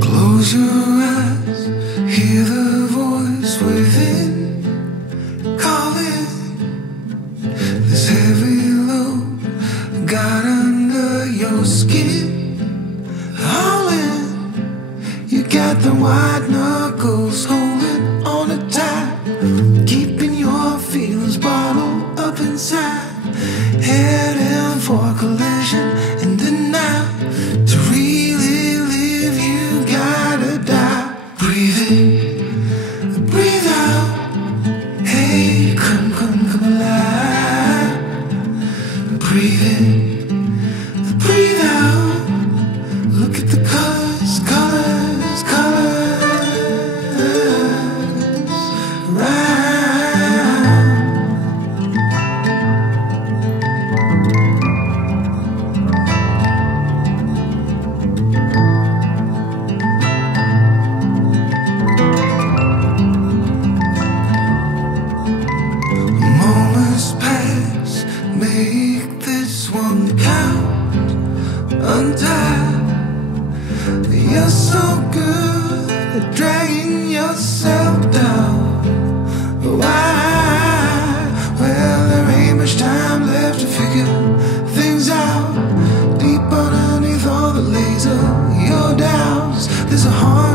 Close your eyes, hear the voice within calling. This heavy load got under your skin, hauling. You got the white knuckles holding on it tight, keeping your feelings bottled up inside, heading for a collision in the night. To really live, you gotta die. Breathe in, breathe out. Hey, come alive. Breathe in, breathe out. Look at the colors, colors, colors around. Moments pass, make this one count. Untie. You're so good at dragging yourself down. Why? Well, there ain't much time left to figure things out. Deep underneath all the laser, your doubts, there's a heart